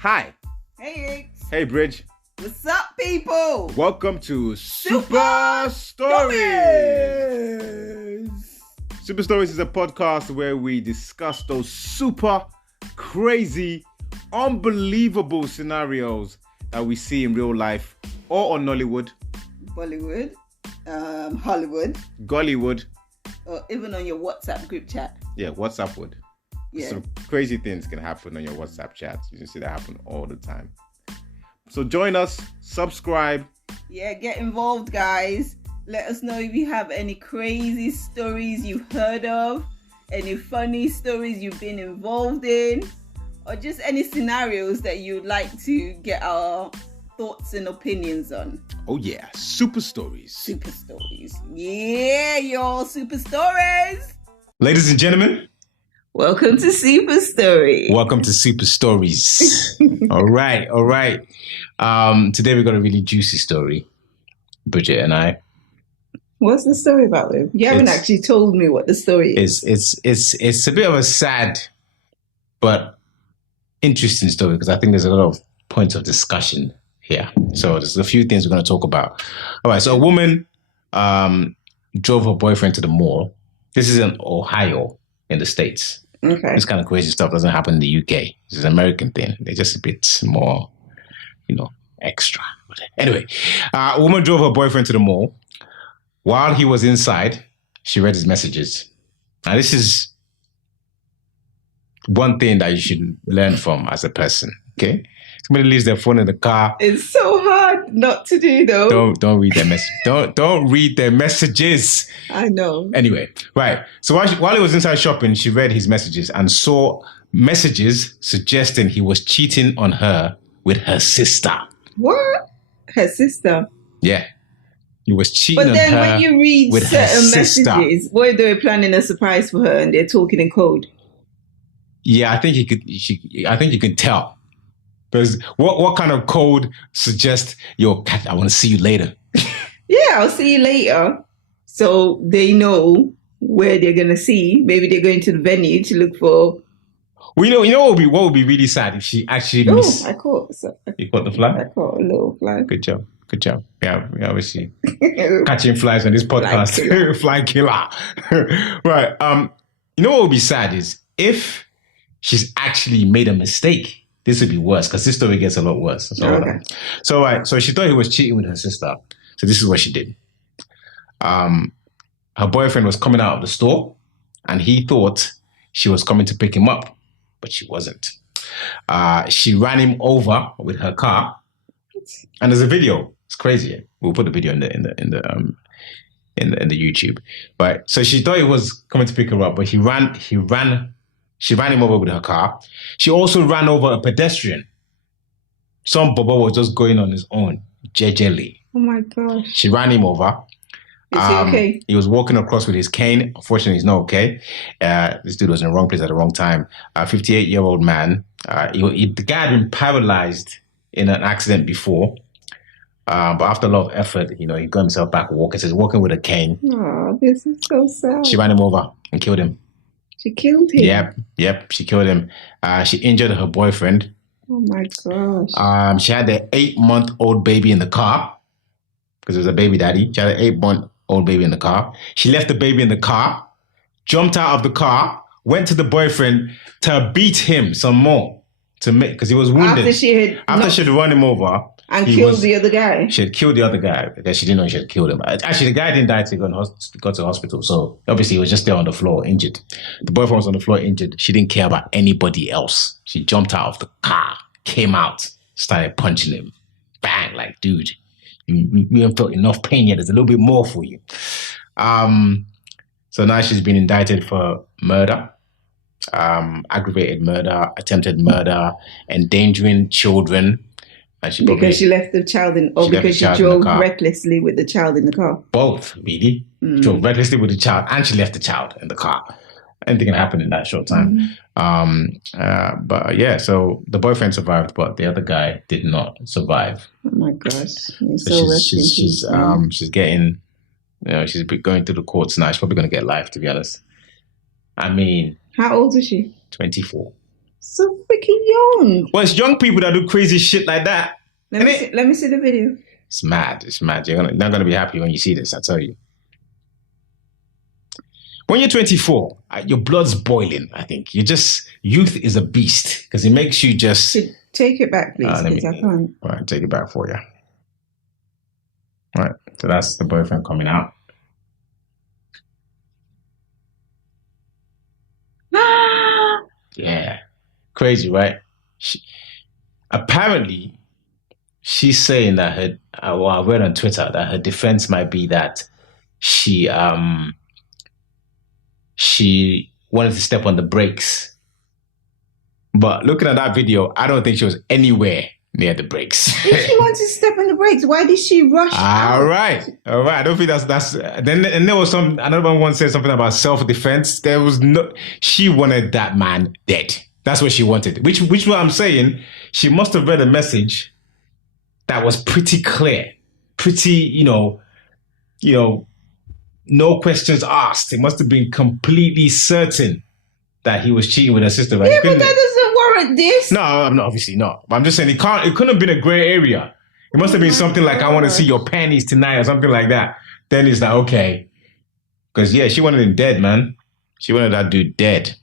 Hi. Hey, Hey, Bridge. what's up, people? Welcome to Super Stories. Super Stories is a podcast where we discuss those super crazy, unbelievable scenarios that we see in real life or on Nollywood, Bollywood, Hollywood, Gollywood. or even on your WhatsApp group chat. Yeah, WhatsApp would. Yeah. Some crazy things can happen on your WhatsApp chats. You can see that happen all the time. So join us, subscribe. Yeah, get involved, guys. Let us know if you have any crazy stories you've heard of, any funny stories you've been involved in, or just any scenarios that you'd like to get our thoughts and opinions on. Oh yeah, Super Stories. Super stories. Yeah, y'all, super stories. Ladies and gentlemen, Welcome to Super Story. welcome to Super Stories. All right. Today we've got a really juicy story, Bridget and I. What's the story about them? You haven't It's- actually told me what the story is. It's a bit of a sad but interesting story because I think there's a lot of points of discussion here. So there's a few things we're going to talk about. All right. So a woman drove her boyfriend to the mall. This is in Ohio in the States. Okay. This kind of crazy stuff doesn't happen in the UK. This is an American thing. They're just a bit more, extra. Anyway, a woman drove her boyfriend to the mall. While he was inside, she read his messages. Now, this is one thing that you should learn from as a person, okay? Somebody leaves their phone in the car. It's so hard not to do, though. Don't read their message. Don't read their messages. I know. Anyway, right. So while he was inside shopping, she read his messages and saw messages suggesting he was cheating on her with her sister. What? Her sister. Yeah. He was cheating But on then her when you read with her certain sister. messages, what if they were planning a surprise for her and they're talking in code? Yeah, I think you could tell. Because what kind of code suggests, yo, Kat, I want to see you later? Yeah, I'll see you later. So they know where they're going to see. Maybe they're going to the venue to look for... Well, you know what would be really sad if she actually Oh, missed. I caught You caught the fly? a little fly. Good job. Yeah, obviously. Catching flies on this podcast. Fly killer. Right. You know what would be sad is if she's actually made a mistake. This would be worse because this story gets a lot worse. Okay. So she thought he was cheating with her sister. So this is what she did. Her boyfriend was coming out of the store and he thought she was coming to pick him up, but she wasn't. She ran him over with her car. And there's a video. It's crazy. We'll put the video in the YouTube. But so she thought he was coming to pick her up, but she ran him over with her car. She also ran over a pedestrian. Some baba was just going on his own, jejely. Oh my gosh. She ran him over. Is he okay? He was walking across with his cane. Unfortunately, he's not okay. This dude was in the wrong place at the wrong time. 58-year-old man. The guy had been paralyzed in an accident before. But after a lot of effort, he got himself back walking. So he's walking with a cane. Oh, this is so sad. She ran him over and killed him. She killed him? Yep, she killed him. She injured her boyfriend. Oh my gosh. She had the 8-month-old baby in the car because it was a baby daddy. She had an 8-month-old baby in the car. She left the baby in the car, jumped out of the car, went to the boyfriend to beat him some more because he was wounded. After she had run him over. and killed the other guy. She had killed the other guy because she didn't know she had killed him. Actually, the guy didn't die until he got to the hospital. So obviously, he was just there on the floor, injured. The boyfriend was on the floor, injured. She didn't care about anybody else. She jumped out of the car, came out, started punching him. Bang! Like, dude, you haven't felt enough pain yet. There's a little bit more for you. So now she's been indicted for murder, aggravated murder, attempted murder, endangering children. Because she left the child because she drove recklessly with the child in the car. Both, really. Drove recklessly with the child and she left the child in the car. Anything can happen in that short time. But yeah, so the boyfriend survived, but the other guy did not survive. Oh my gosh. She's getting, she's going through the courts now. She's probably going to get life, to be honest. I mean. How old is she? 24. So freaking young. Well, it's young people that do crazy shit like that. Let me see the video. It's mad. It's mad. You're not gonna be happy when you see this. I tell you. When you're 24, your blood's boiling. I think youth is a beast because it makes you just take it back, please. I can't. All right, take it back for you. All right, so that's the boyfriend coming out. Yeah, crazy, right? Apparently, she's saying that I read on Twitter that her defense might be that she wanted to step on the brakes. But looking at that video, I don't think she was anywhere near the brakes. If she wanted to step on the brakes, why did she rush out? All right. I don't think that's. Then and there was another one said something about self-defense. She wanted that man dead. That's what she wanted. Which what I'm saying, she must have read a message that was pretty clear, pretty, no questions asked. It must have been completely certain that he was cheating with her sister. Right? Yeah, but that doesn't warrant this. No, obviously not. But I'm just saying it couldn't have been a gray area. It must have been something like, I want to see your panties tonight or something like that. Then it's like, okay. Because, yeah, she wanted him dead, man. She wanted that dude dead.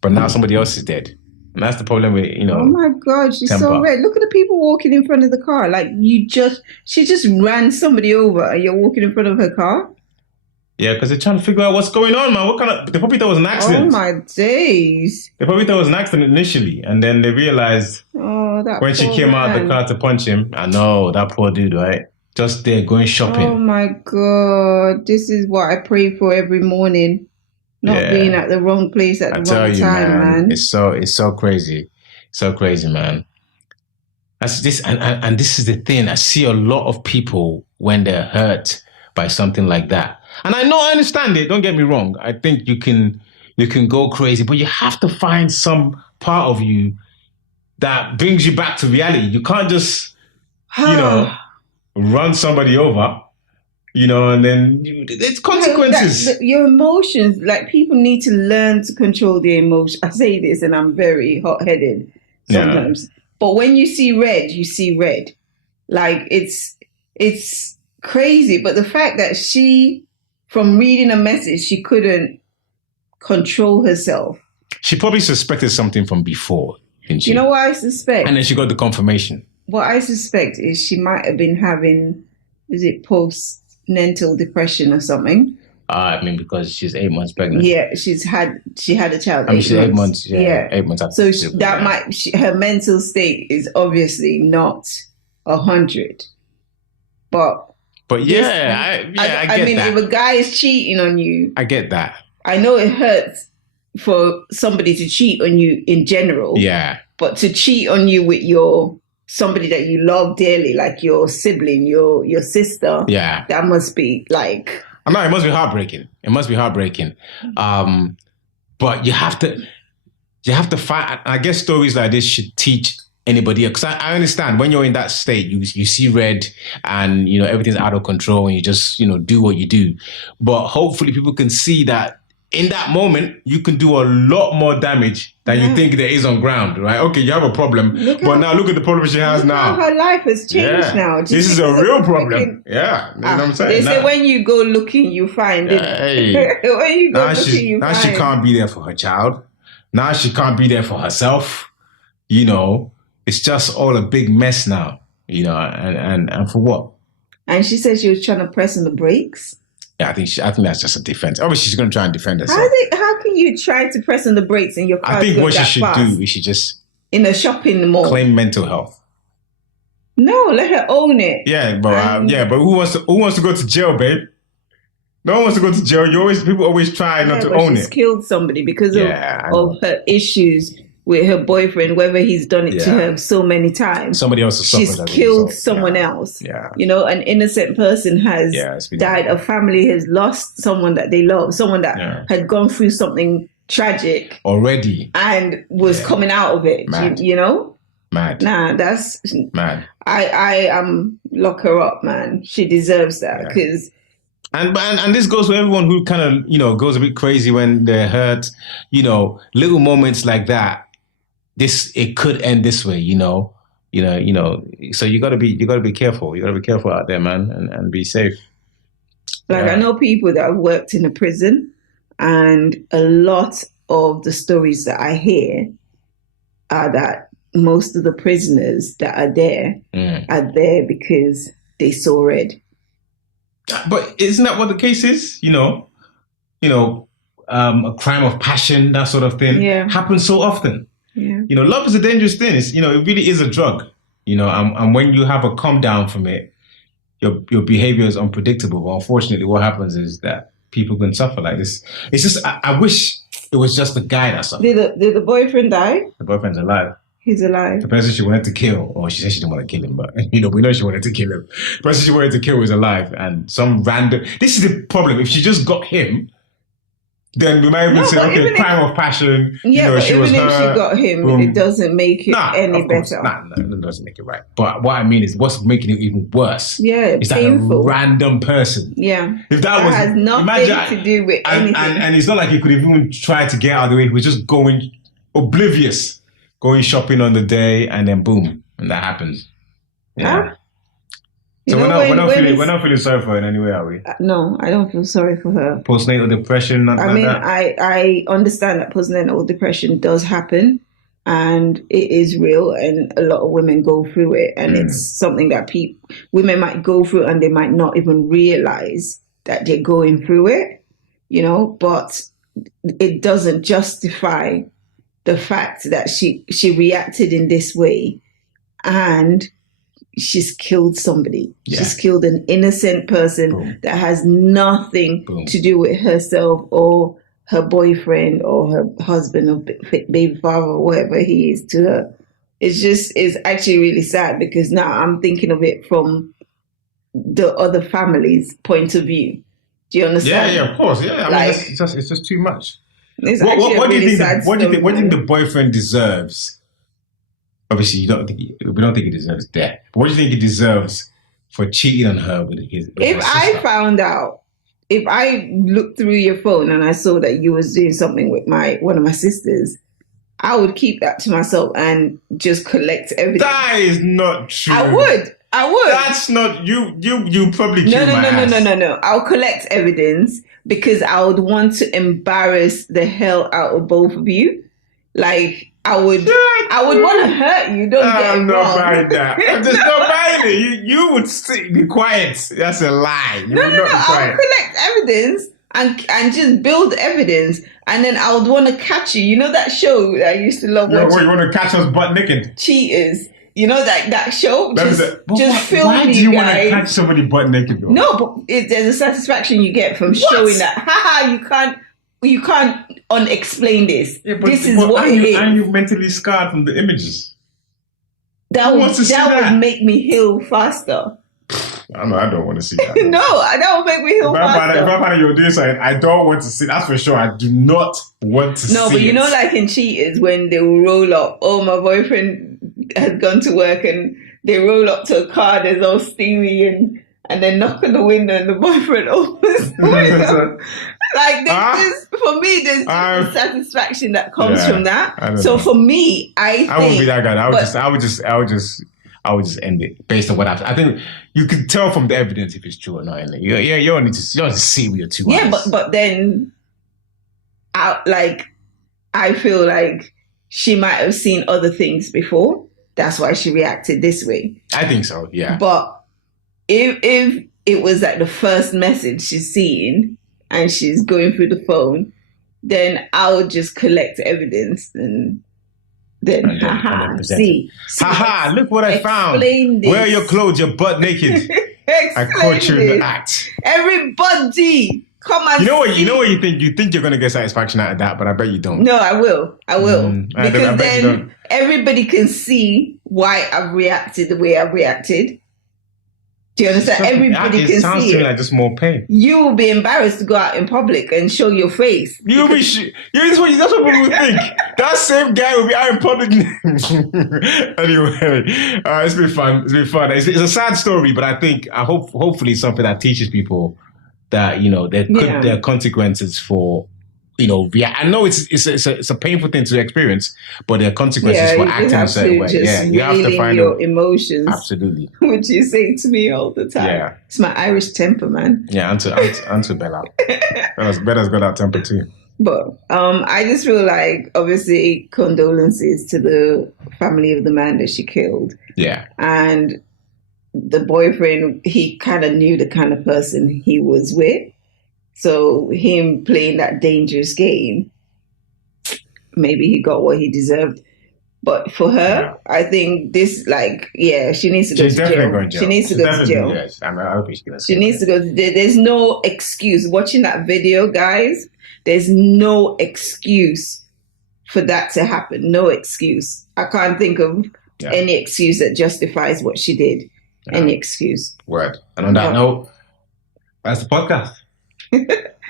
But now somebody else is dead. And that's the problem with, Oh my God, she's temper. So red. Look at the people walking in front of the car. Like she just ran somebody over and you're walking in front of her car? Yeah, because they're trying to figure out what's going on, man. They probably thought it was an accident. Oh my days. They probably thought it was an accident initially. And then they realized when she came out of the car to punch him, I know, that poor dude, right? Just there going shopping. Oh my God. This is what I pray for every morning. Not being at the wrong place at the wrong time, man. It's so crazy. So crazy, man. That's this and this is the thing. I see a lot of people when they're hurt by something like that. And I understand it. Don't get me wrong. I think you can go crazy, but you have to find some part of you that brings you back to reality. You can't just, run somebody over, and then it's consequences. Your emotions, like people need to learn to control their emotions. I say this and I'm very hot-headed sometimes. Yeah. But when you see red, you see red. Like it's crazy. But the fact that from reading a message, she couldn't control herself. She probably suspected something from before, didn't she? You know what I suspect? And then she got the confirmation. What I suspect is she might have been having, postnatal depression or something? I mean, because she's 8 months pregnant. Yeah, she had a child. I mean, she's 8 months. Yeah, 8 months after. So her mental state is obviously not 100. But yeah, I get I mean, that. if a guy is cheating on you, I get that. I know it hurts for somebody to cheat on you in general. Yeah. But to cheat on you with somebody that you love dearly, like your sibling, your sister. Yeah. That must be like. I know, it must be heartbreaking. But you have to find. I guess stories like this should teach anybody, because I understand when you're in that state, you see red and everything's out of control and you just do what you do. But hopefully people can see that in that moment you can do a lot more damage than you think there is on ground, right? Okay, you have a problem, now look at the problem she has now. Her life has changed now. This is a real problem. Yeah, you know what I'm saying. They say when you go looking, you find it. When you go looking, you find. Now she can't be there for her child. Now she can't be there for herself. It's just all a big mess now, and for what? And she said she was trying to press on the brakes. Yeah, I think that's just a defense. Obviously, she's going to try and defend herself. How can you try to press on the brakes in your car? I think what she should do is she just in a shopping mall claim mental health. No, let her own it. Yeah, but who wants to go to jail, babe? No one wants to go to jail. People always try not to own it. She's killed somebody because of her issues with her boyfriend, whether he's done it to her so many times. Somebody else has suffered. She's killed someone else. Yeah. An innocent person has died. A family has lost someone that they love, someone that had gone through something tragic already and was coming out of it. Mad. Mad. Nah, that's mad. I lock her up, man. She deserves that because. And this goes for everyone who kind of, goes a bit crazy when they're hurt. Little moments like that it could end this way, so you gotta be careful. You gotta be careful out there, man, and be safe. Like, I know people that have worked in a prison, and a lot of the stories that I hear are that most of the prisoners that are there because they saw red. But isn't that what the case is? A crime of passion, that sort of thing, happens so often. Yeah. Love is a dangerous thing. It really is a drug. And when you have a calm down from it, your behavior is unpredictable. But unfortunately, what happens is that people can suffer like this. It's just, I wish it was just the guy that suffered. Did the boyfriend die? The boyfriend's alive. He's alive. The person she wanted to kill, or she said she didn't want to kill him, but we know she wanted to kill him. The person she wanted to kill was alive, and this is the problem. If she just got him, then we might even say, okay, crime of passion. Yeah, but even if she got him, it doesn't make it any better. No, it doesn't make it right. But what I mean is, what's making it even worse? Yeah, is painful. That a random person. Yeah, if that has nothing to do with anything. And it's not like he could even try to get out of the way. He was just going oblivious. Going shopping on the day, and then boom, and that happens. Yeah. So we're not feeling sorry for her in any way, are we? No, I don't feel sorry for her. Postnatal depression. I understand that postnatal depression does happen, and it is real, and a lot of women go through it, and it's something that women might go through, and they might not even realize that they're going through it, But it doesn't justify the fact that she reacted in this way, and she's killed somebody. Yeah. She's killed an innocent person that has nothing to do with herself or her boyfriend or her husband or baby father or whatever he is to her. It's actually really sad, because now I'm thinking of it from the other family's point of view. Do you understand? Yeah, of course. Yeah, it's just too much. What do you think the boyfriend deserves? Obviously, we don't think he deserves death. But what do you think he deserves for cheating on her with his? If I found out, if I looked through your phone and I saw that you was doing something with one of my sisters, I would keep that to myself and just collect everything. That is not true. I would. That's not you. You probably kill my ass. No. I'll collect evidence, because I would want to embarrass the hell out of both of you. Like, I would want to hurt you. Don't get me wrong. I'm not buying that. I'm just not buying it. You would be quiet. That's a lie. No. I'll collect evidence and just build evidence, and then I would want to catch you. You know that show that I used to love watching? You want to catch us butt naked? Cheaters. You know that show? Just film why do you want to catch somebody butt naked, though? No, but there's a satisfaction you get from showing that. You can't unexplain this. Yeah, this is what it is. Are you mentally scarred from the images? That would make me heal faster. I don't want to see that. No, that would make me heal faster. If I find you're doing something, I don't want to see. That's for sure. I do not want to see. No, but like in Cheaters, when they will roll up, my boyfriend has gone to work, and they roll up to a car, there's all steamy, and then knock on the window, and the boyfriend opens the window. For me, there's a satisfaction that comes from that. So for me, I won't be that guy. I would just end it based on what I think. You can tell from the evidence if it's true or not. You don't need to see with your two eyes. Yeah, but then, I feel like she might have seen other things before. That's why she reacted this way. I think so. Yeah. But if it was like the first message she's seen and she's going through the phone, then I would just collect evidence and then see. Haha, look what I found. Wear your clothes, you're butt naked. I caught you in the act. Everybody, come and You know what you think? You think you're going to get satisfaction out of that, but I bet you don't. No, I will. Because then everybody can see why I've reacted the way I've reacted. Do you understand? Everybody can see it. It sounds to me like just more pain. You will be embarrassed to go out in public and show your face. That's what people will think. That same guy will be out in public. Anyway, it's been fun. It's a sad story, but I think hopefully something that teaches people that there are consequences for I know it's a painful thing to experience, but there are consequences for acting a certain way. Yeah, you have to find your emotions. Absolutely. Which you say to me all the time. Yeah. It's my Irish temper, man. Yeah, Auntie Bella. Bella's got that temper too. But I just feel like, obviously, condolences to the family of the man that she killed. Yeah. And the boyfriend, he kind of knew the kind of person he was with. So him playing that dangerous game, maybe he got what he deserved. But for her, I think this, she needs to go to jail. She needs to go to jail. Yes, I hope she's going to. She needs to go to jail. There's no excuse. Watching that video, guys, there's no excuse for that to happen. No excuse. I can't think of any excuse that justifies what she did. Yeah. Any excuse. Word. And on that note, that's the podcast.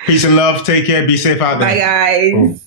Peace and love. Take care. Be safe out there. Bye, guys. Boom.